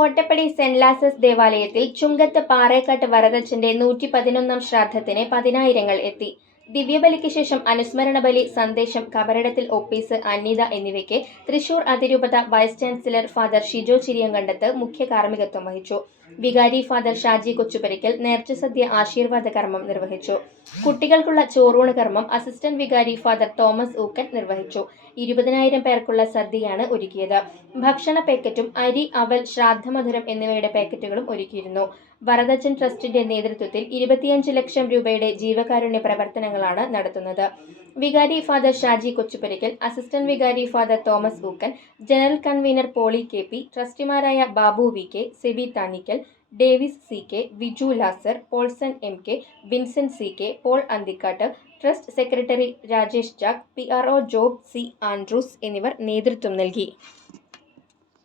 Kottappadi saint ലാസസ് ദേവാലയത്തിൽ ചുങ്കത്ത് പാറേക്കാട്ട് വരദച്ചന്റെ നൂറ്റി പതിനൊന്നാം ശ്രാദ്ധത്തിന് പതിനായിരങ്ങൾ എത്തി ദിവ്യബലിക്ക് ശേഷം അനുസ്മരണ ബലി സന്ദേശം കബറിടത്തിൽ ഒപ്പീസ് അന്നിത എന്നിവയ്ക്ക് തൃശൂർ അതിരൂപത vice chancellor father Shijo Chiriyankandath മുഖ്യ കാർമ്മികത്വം വഹിച്ചു. വികാരി ഫാദർ ഷാജി കൊച്ചുപരിക്കൽ നേർച്ച സദ്യ ആശീർവാദ കർമ്മം നിർവഹിച്ചു. കുട്ടികൾക്കുള്ള ചോറൂണ് കർമ്മം അസിസ്റ്റന്റ് വികാരി ഫാദർ തോമസ് ഊക്കൻ നിർവഹിച്ചു. ഇരുപതിനായിരം പേർക്കുള്ള സദ്യയാണ് ഒരുക്കിയത്. ഭക്ഷണ പാക്കറ്റും അരി അവൽ ശ്രാദ്ധമധുരം എന്നിവയുടെ പാക്കറ്റുകളും ഒരുക്കിയിരുന്നു. വരദച്ചൻ ട്രസ്റ്റിന്റെ നേതൃത്വത്തിൽ ഇരുപത്തിയഞ്ച് ലക്ഷം രൂപയുടെ ജീവകാരുണ്യ പ്രവർത്തനങ്ങളാണ് നടത്തുന്നത്. വികാരി ഫാദർ ഷാജി കൊച്ചുപരിക്കൽ അസിസ്റ്റന്റ് വികാരി father Thomas Ookken general convener Poly K P ട്രസ്റ്റിമാരായ Babu V K Seby Thanickal Davis C K Viju Lazar Paulson M K Vincent C K Paul Anthikad trust secretary Rajesh Jack P R O Job C Andrews എന്നിവർ നേതൃത്വം നൽകി.